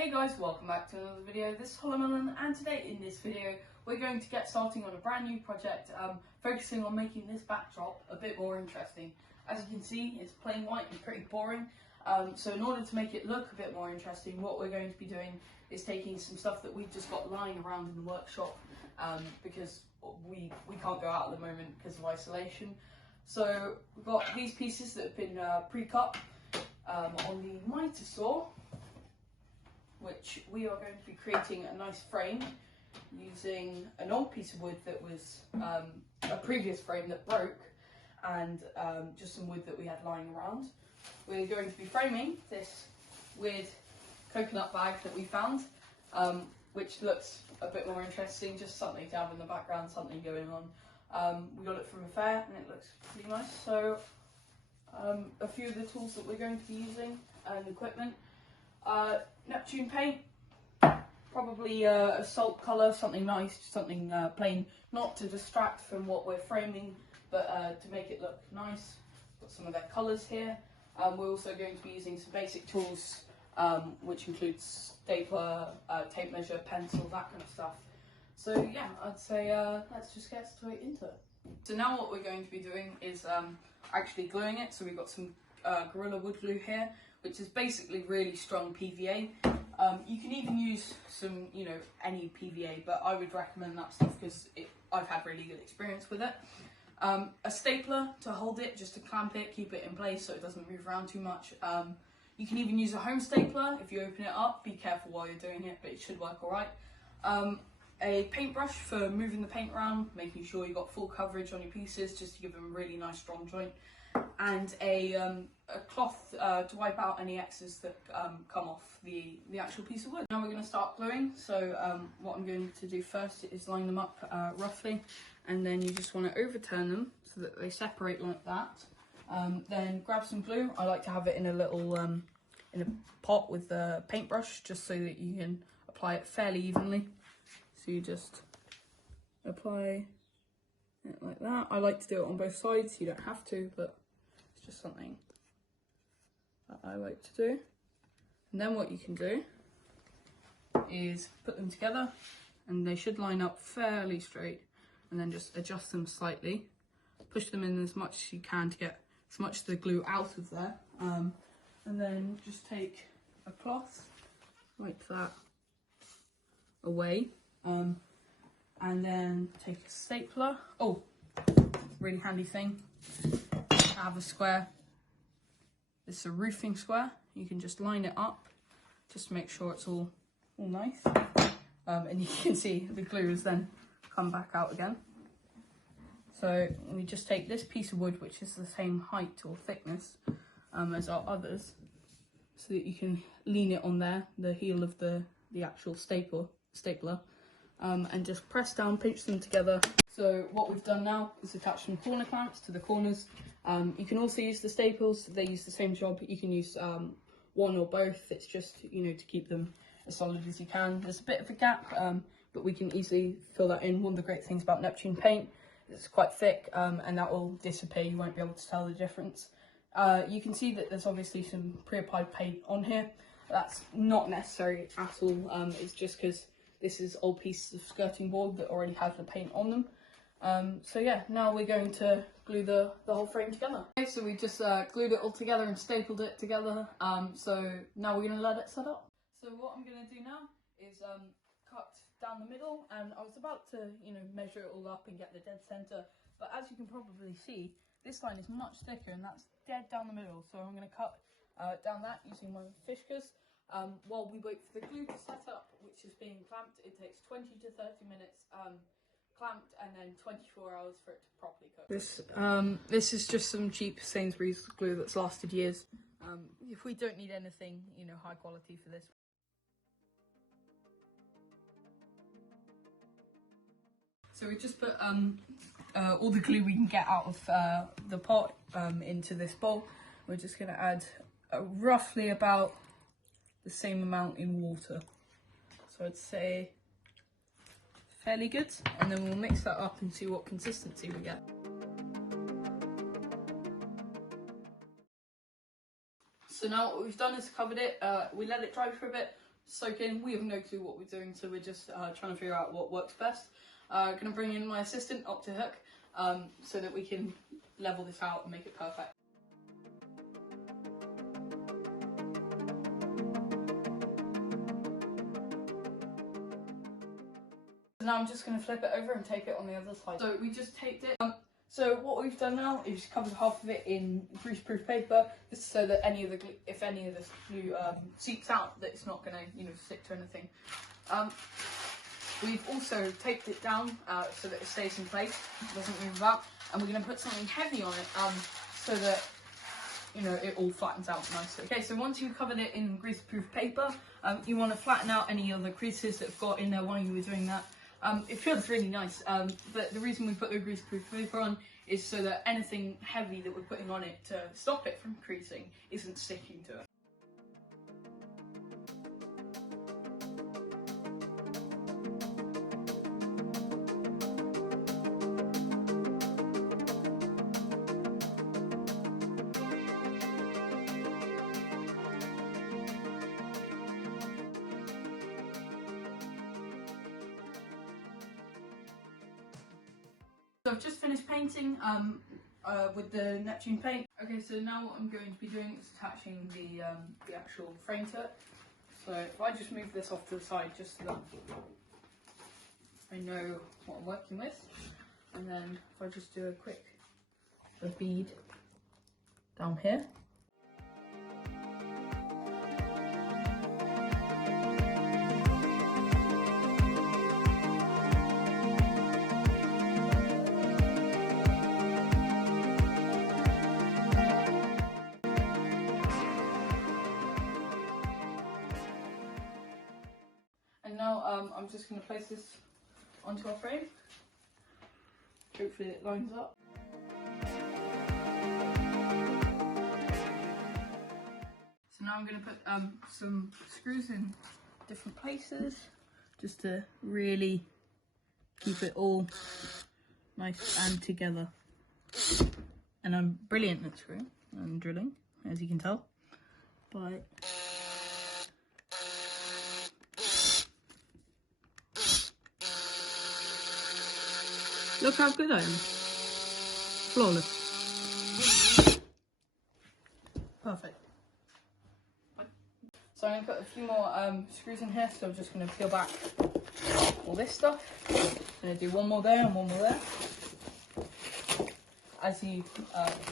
Hey guys, welcome back to another video. This is Holloman, and today in this video we're going to get starting on a brand new project focusing on making this backdrop a bit more interesting. As you can see, it's plain white and pretty boring, so in order to make it look a bit more interesting, what we're going to be doing is taking some stuff that we've just got lying around in the workshop because we can't go out at the moment because of isolation. So we've got these pieces that have been pre-cut on the miter saw, which we are going to be creating a nice frame using an old piece of wood that was a previous frame that broke, and just some wood that we had lying around. We're going to be framing this with coconut bag that we found, which looks a bit more interesting, just something to have in the background, something going on. We got it from a fair and it looks pretty nice. So a few of the tools that we're going to be using and equipment. Neptune paint, probably a salt colour, something nice, something plain, not to distract from what we're framing, but to make it look nice. Got some of their colours here. We're also going to be using some basic tools, which includes stapler, tape measure, pencil, that kind of stuff. So yeah, I'd say let's just get straight into it. So now what we're going to be doing is actually gluing it. So we've got some Gorilla wood glue here, which is basically really strong PVA. You can even use some, any PVA, but I would recommend that stuff because I've had really good experience with it. A stapler to hold it, just to clamp it, keep it in place so it doesn't move around too much. You can even use a home stapler if you open it up. Be careful while you're doing it, but it should work all right. A paintbrush for moving the paint around, making sure you've got full coverage on your pieces, just to give them a really nice strong joint. And a cloth to wipe out any excess that come off the actual piece of wood. Now we're going to start gluing. So what I'm going to do first is line them up roughly, and then you just want to overturn them so that they separate like that. Then grab some glue. I like to have it in a little in a pot with the paintbrush, just so that you can apply it fairly evenly. So you just apply it like that. I like to do it on both sides. You don't have to, but it's just something that I like to do. And then what you can do is put them together, and they should line up fairly straight, and then just adjust them slightly. Push them in as much as you can to get as much of the glue out of there. And then just take a cloth, like that, away. And then take a stapler. Oh, really handy thing. I have a square. This is a roofing square. You can just line it up, just to make sure it's all nice. And you can see the glue has then come back out again. So we just take this piece of wood, which is the same height or thickness as our others, so that you can lean it on there, the heel of the actual stapler. And just press down, pinch them together. So what we've done now is attach some corner clamps to the corners. You can also use the staples, they use the same job. You can use one or both. It's just, to keep them as solid as you can. There's a bit of a gap, but we can easily fill that in. One of the great things about Neptune paint is it's quite thick, and that will disappear. You won't be able to tell the difference. You can see that there's obviously some pre-applied paint on here. That's not necessary at all. It's just because this is old pieces of skirting board that already have the paint on them. So yeah, now we're going to glue the whole frame together. Okay, so we just glued it all together and stapled it together. So now we're going to let it set up. So what I'm going to do now is cut down the middle, and I was about to measure it all up and get the dead center, but as you can probably see, this line is much thicker and that's dead down the middle. So I'm going to cut down that using my fishkas. While we wait for the glue to set up, which is being clamped, it takes 20 to 30 minutes clamped, and then 24 hours for it to properly cook. This is just some cheap Sainsbury's glue that's lasted years. If we don't need anything, high quality for this. So we just put all the glue we can get out of the pot into this bowl. We're just going to add roughly about the same amount in water. So I'd say fairly good, and then we'll mix that up and see what consistency we get. So now what we've done is covered it, we let it dry for a bit, soak in. We have no clue what we're doing, so we're just trying to figure out what works best. Going to bring in my assistant, Hook, so that we can level this out and make it perfect. Now I'm just going to flip it over and tape it on the other side. So we just taped it. So what we've done now is covered half of it in grease-proof paper, just so that if any of this glue seeps out, that it's not going to stick to anything. We've also taped it down so that it stays in place, doesn't move about, and we're going to put something heavy on it so that it all flattens out nicely. Okay, so once you've covered it in grease-proof paper, you want to flatten out any other creases that have got in there while you were doing that. It feels really nice, but the reason we put the greaseproof paper on is so that anything heavy that we're putting on it to stop it from creasing isn't sticking to it. So I've just finished painting with the Neptune paint. Okay, so now what I'm going to be doing is attaching the actual frame to it. So if I just move this off to the side, just so that I know what I'm working with, and then if I just do a quick bead down here. And now I'm just going to place this onto our frame. Hopefully it lines up. So now I'm going to put some screws in different places just to really keep it all nice and together. And I'm brilliant at screwing and drilling, as you can tell. But look how good I am. Flawless. Perfect. So I'm going to put a few more screws in here, so I'm just going to peel back all this stuff. I'm going to do one more there and one more there. As you've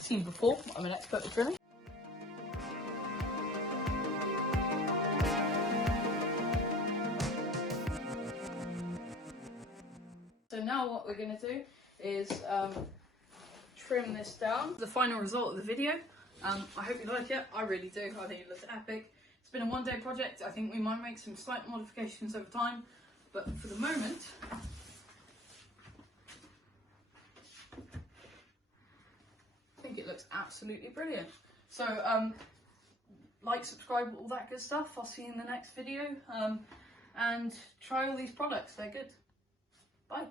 seen before, I'm an expert at drilling. So now what we're going to do is trim this down. The final result of the video. I hope you like it. I really do. I think it looks epic. It's been a one-day project. I think we might make some slight modifications over time, but for the moment, I think it looks absolutely brilliant. So like, subscribe, all that good stuff. I'll see you in the next video, and try all these products. They're good. Bye.